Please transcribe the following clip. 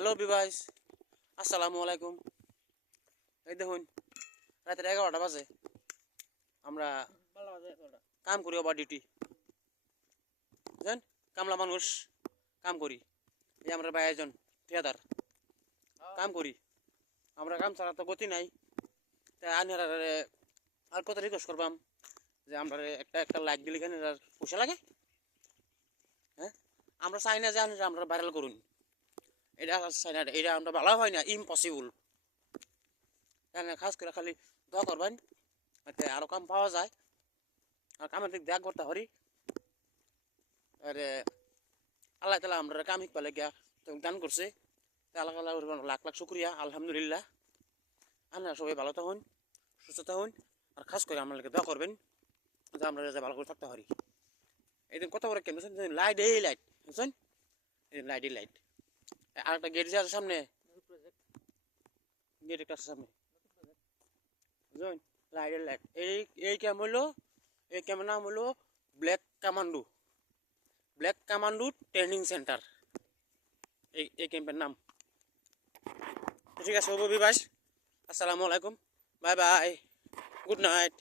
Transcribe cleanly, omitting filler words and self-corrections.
Hello বিভাইস, আসসালামু আলাইকুম। এই দেখুন, রাতের 11টা বাজে। আমরা কাম করি ওভার ডিউটি, বুঝলেন? কামলা মানুষ কাম করি। এই আমরা ভাই একজন ঠিকাদার কাম করি। আমরা কাম ছাড়া তো গতি নাই। তাই আনার আর কত রিকোয়েস্ট করবাম যে আমরা একটা একটা লাইক দিলে কেন পয়সা লাগে। হ্যাঁ, আমরা চাই না যে আমরা ভাইরাল করুন। এটা চাই না, এটা আমরা ভালো হয় না, ইম্পসিবল। খাস করে খালি দোয়া করবেন যাতে আরো কাম পাওয়া যায়। আর কামের দিক দেখ করতে হরি। আরে আল্লাহ তালা আমরা কাম শিখবা গিয়া দান করছে। আল্লাহ আল্লাহ লাখ লাখ শুক্রিয়া, আলহামদুলিল্লাহ। আপনারা সবাই ভালো থাকুন, সুস্থ থাকুন। আর খাস করে আপনাদেরকে দোয়া করবেন যে আমরা ভালো করে থাকতে পারি। এই কত বড় কেন বুঝছেন? লাইট, এই লাইট বুঝছেন, এই লাইট, এই লাইট। আর একটা গেট আছে সামনে, গেট একটা আছে সামনে, বুঝলেন? লাইটের লাইট। এই ক্যাম্প হলো, এই ক্যাম্পের নাম হলো black commando, black commando training centre. এই ক্যাম্পের নাম। ঠিক আছে, বিভাস, আসসালামু আলাইকুম, বাই বাই, গুড নাইট।